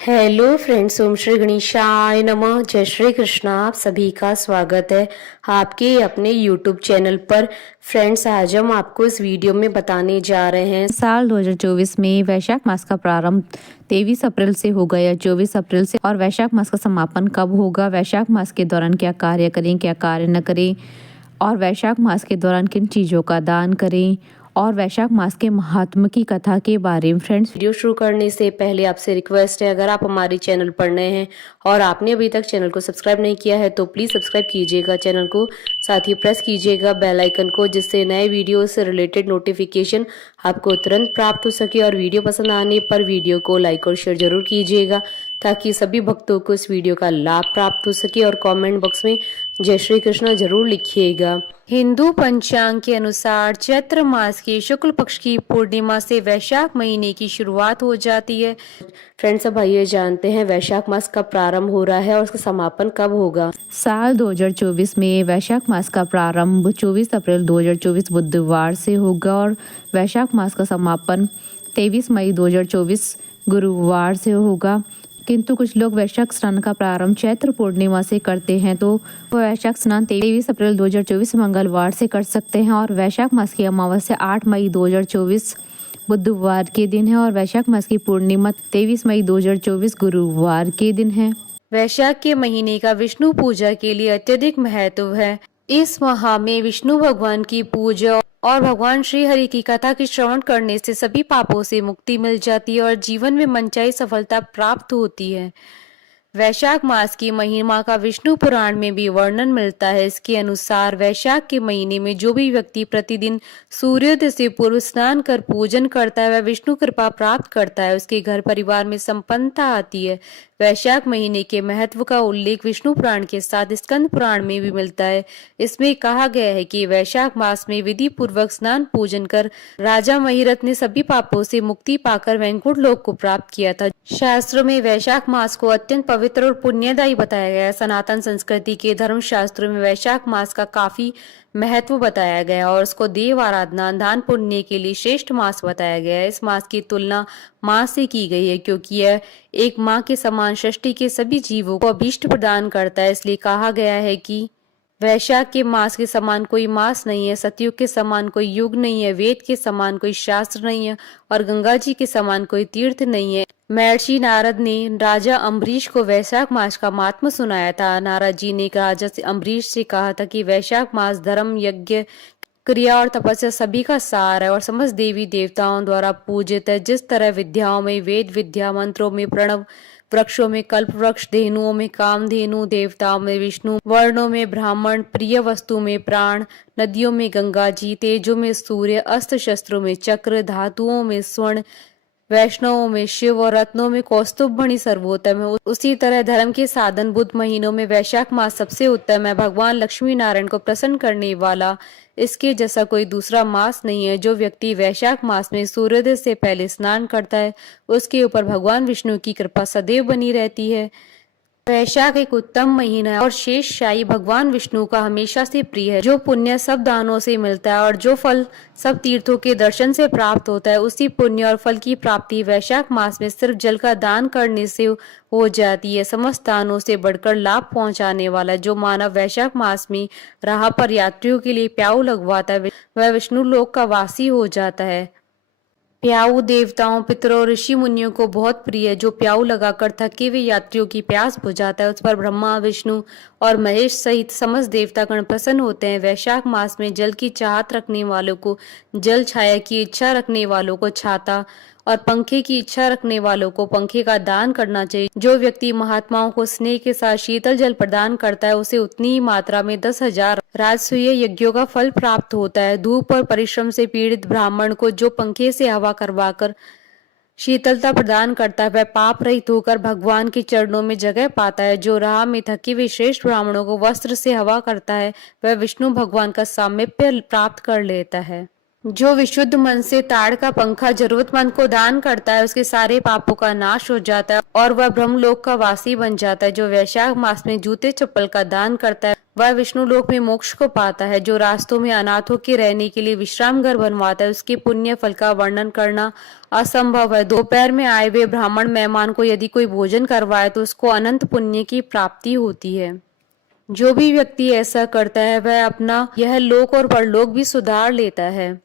Hello friends, ओम श्री गणेशाय नमः। जय श्री कृष्णा। आप सभी का स्वागत है आपके अपने यूट्यूब चैनल पर। फ्रेंड्स, आज हम आपको इस वीडियो में बताने जा रहे हैं साल 2024 में वैशाख मास का प्रारंभ 23 अप्रैल से होगा या 24 अप्रैल से, और वैशाख मास का समापन कब होगा, वैशाख मास के दौरान क्या कार्य करें, क्या कार्य न करें, और वैशाख मास के दौरान किन चीज़ों का दान करें, और वैशाख मास के महात्म की कथा के बारे में। फ्रेंड्स, वीडियो शुरू करने से पहले आपसे रिक्वेस्ट है, अगर आप हमारे चैनल पर नए हैं और आपने अभी तक चैनल को सब्सक्राइब नहीं किया है तो प्लीज़ सब्सक्राइब कीजिएगा चैनल को, साथ ही प्रेस कीजिएगा बेल आइकन को, जिससे नए वीडियो से रिलेटेड नोटिफिकेशन आपको तुरंत प्राप्त हो सके। और वीडियो पसंद आने पर वीडियो को लाइक और शेयर जरूर कीजिएगा ताकि सभी भक्तों को इस वीडियो का लाभ प्राप्त हो सके। और कमेंट बॉक्स में जय श्री कृष्णा जरूर लिखिएगा। हिंदू पंचांग के अनुसार चैत्र मास के शुक्ल पक्ष की पूर्णिमा से वैशाख महीने की शुरुआत हो जाती है। फ्रेंड्स, अब आइए जानते हैं वैशाख मास कब प्रारंभ हो रहा है और उसका समापन कब होगा। साल 2024 में वैशाख मास का प्रारंभ 24 अप्रैल 2024 बुधवार से होगा और वैशाख मास का समापन 23 मई 2024 गुरुवार से होगा। किंतु कुछ लोग वैशाख स्नान का प्रारंभ चैत्र पूर्णिमा से करते हैं, तो वह वैशाख स्नान 23 अप्रैल 2024 मंगलवार से कर सकते हैं, और वैशाख मास की अमावस्या 8 मई 2024 बुधवार के दिन है, और वैशाख मास की पूर्णिमा 23 मई 2024 गुरुवार के दिन है। वैशाख के महीने का विष्णु पूजा के लिए अत्यधिक महत्व है। इस माह में विष्णु भगवान की पूजा और भगवान श्री हरि की कथा के श्रवण करने से सभी पापों से मुक्ति मिल जाती है और जीवन में मनचाही सफलता प्राप्त होती है। वैशाख मास की महिमा का विष्णु पुराण में भी वर्णन मिलता है। इसके अनुसार वैशाख के महीने में जो भी व्यक्ति प्रतिदिन सूर्योदय से पूर्व स्नान कर पूजन करता है वह विष्णु कृपा प्राप्त करता है, उसके घर परिवार में संपन्नता आती है। वैशाख महीने के महत्व का उल्लेख विष्णु पुराण के साथ स्कंद पुराण में भी मिलता है। इसमें कहा गया है कि वैशाख मास में विधि पूर्वक स्नान पूजन कर राजा महिरथ ने सभी पापों से मुक्ति पाकर वैकुंठ लोक को प्राप्त किया था। शास्त्रों में वैशाख मास को अत्यंत पवित्र और पुण्यदायी बताया गया है। सनातन संस्कृति के धर्म शास्त्रों में वैशाख मास का काफी महत्व बताया गया और उसको देव आराधना दान पुण्य के लिए श्रेष्ठ मास बताया गया है। इस मास की तुलना माँ से की गई है क्योंकि यह एक माँ के समान सृष्टि के सभी जीवों को अभीष्ट प्रदान करता है। इसलिए कहा गया है कि वैशाख के मास के समान कोई मास नहीं है, सतयुग के समान कोई युग नहीं है, वेद के समान कोई शास्त्र नहीं है और गंगा जी के समान कोई तीर्थ नहीं है। महर्षि नारद ने राजा अम्बरीश को वैशाख मास का महात्म्य सुनाया था। नारद जी ने राजा अम्बरीश से कहा था कि वैशाख मास धर्म, यज्ञ, क्रिया और तपस्या सभी का सार है और समस्त देवी देवताओं द्वारा पूजित है। जिस तरह विद्याओं में वेद विद्या, मंत्रों में प्रणव, वृक्षों में कल्प वृक्ष, धेनुओं में कामधेनु, देवताओं में विष्णु, वर्णों में ब्राह्मण, प्रिय वस्तु में प्राण, नदियों में गंगा जी, तेजों में सूर्य, अस्त्र शस्त्रों में चक्र, धातुओं में स्वर्ण, वैष्णवों में शिव और रत्नों में कौस्तुभ मणि सर्वोत्तम है। उसी तरह धर्म के साधन बुद्ध महीनों में वैशाख मास सबसे उत्तम है। भगवान लक्ष्मी नारायण को प्रसन्न करने वाला इसके जैसा कोई दूसरा मास नहीं है। जो व्यक्ति वैशाख मास में सूर्योदय से पहले स्नान करता है उसके ऊपर भगवान विष्णु की कृपा सदैव बनी रहती है। वैशाख एक उत्तम महीना है और शेष शाही भगवान विष्णु का हमेशा से प्रिय है। जो पुण्य सब दानों से मिलता है और जो फल सब तीर्थों के दर्शन से प्राप्त होता है, उसी पुण्य और फल की प्राप्ति वैशाख मास में सिर्फ जल का दान करने से हो जाती है। समस्त दानों से बढ़कर लाभ पहुंचाने वाला जो मानव वैशाख मास में राह पर यात्रियों के लिए प्याऊ लगवाता है वह विष्णु लोक का वासी हो जाता है। प्याऊ देवताओं, पितरों, ऋषि मुनियों को बहुत प्रिय है। जो प्याऊ लगाकर थके हुए यात्रियों की प्यास बुझाता है उस पर ब्रह्मा, विष्णु और महेश सहित समस्त देवतागण प्रसन्न होते हैं। वैशाख मास में जल की चाहत रखने वालों को जल, छाया की इच्छा रखने वालों को छाता और पंखे की इच्छा रखने वालों को पंखे का दान करना चाहिए। जो व्यक्ति महात्माओं को स्नेह के साथ शीतल जल प्रदान करता है उसे उतनी ही मात्रा में 10,000 राजसूय यज्ञों का फल प्राप्त होता है। धूप और परिश्रम से पीड़ित ब्राह्मण को जो पंखे से हवा करवाकर शीतलता प्रदान करता है वह पाप रहित होकर भगवान के चरणों में जगह पाता है। जो राह में थके हुए श्रेष्ठ ब्राह्मणों को वस्त्र से हवा करता है वह विष्णु भगवान का सामीप्य प्राप्त कर लेता है। जो विशुद्ध मन से ताड़ का पंखा जरूरतमंद को दान करता है उसके सारे पापों का नाश हो जाता है और वह ब्रह्मलोक का वासी बन जाता है। जो वैशाख मास में जूते चप्पल का दान करता है वह विष्णु लोक में मोक्ष को पाता है। जो रास्तों में अनाथों के रहने के लिए विश्राम घर बनवाता है, उसके पुण्य फल का वर्णन करना असंभव है। दोपहर में आए हुए ब्राह्मण मेहमान को यदि कोई भोजन करवाए तो उसको अनंत पुण्य की प्राप्ति होती है। जो भी व्यक्ति ऐसा करता है वह अपना यह लोक और परलोक भी सुधार लेता है।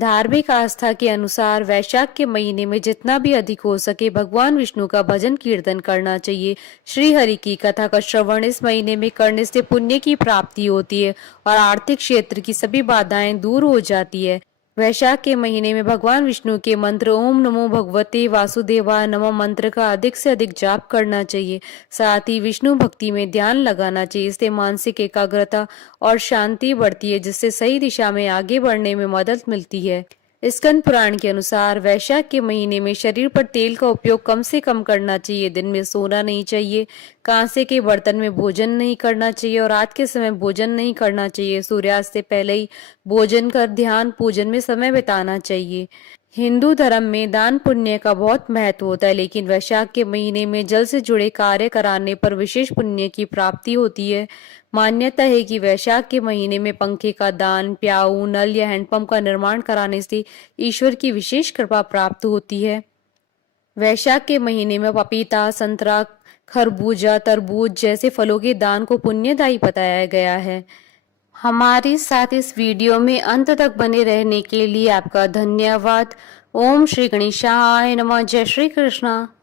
धार्मिक आस्था के अनुसार वैशाख के महीने में जितना भी अधिक हो सके भगवान विष्णु का भजन कीर्तन करना चाहिए। श्री हरि की कथा का श्रवण इस महीने में करने से पुण्य की प्राप्ति होती है और आर्थिक क्षेत्र की सभी बाधाएं दूर हो जाती है। वैशाख के महीने में भगवान विष्णु के मंत्र ओम नमो भगवते वासुदेवाय नमः मंत्र का अधिक से अधिक जाप करना चाहिए। साथ ही विष्णु भक्ति में ध्यान लगाना चाहिए। इससे मानसिक एकाग्रता और शांति बढ़ती है, जिससे सही दिशा में आगे बढ़ने में मदद मिलती है। स्कंद पुराण के अनुसार वैशाख के महीने में शरीर पर तेल का उपयोग कम से कम करना चाहिए। दिन में सोना नहीं चाहिए, कांसे के बर्तन में भोजन नहीं करना चाहिए और रात के समय भोजन नहीं करना चाहिए। सूर्यास्त से पहले ही भोजन कर ध्यान पूजन में समय बिताना चाहिए। हिंदू धर्म में दान पुण्य का बहुत महत्व होता है, लेकिन वैशाख के महीने में जल से जुड़े कार्य कराने पर विशेष पुण्य की प्राप्ति होती है। मान्यता है कि वैशाख के महीने में पंखे का दान, प्याऊ, नल या हैंडपंप का निर्माण कराने से ईश्वर की विशेष कृपा प्राप्त होती है। वैशाख के महीने में पपीता, संतरा, खरबूजा, तरबूज जैसे फलों के दान को पुण्यदायी बताया गया है। हमारे साथ इस वीडियो में अंत तक बने रहने के लिए आपका धन्यवाद। ओम श्री गणेशाय नमः। जय श्री कृष्णा।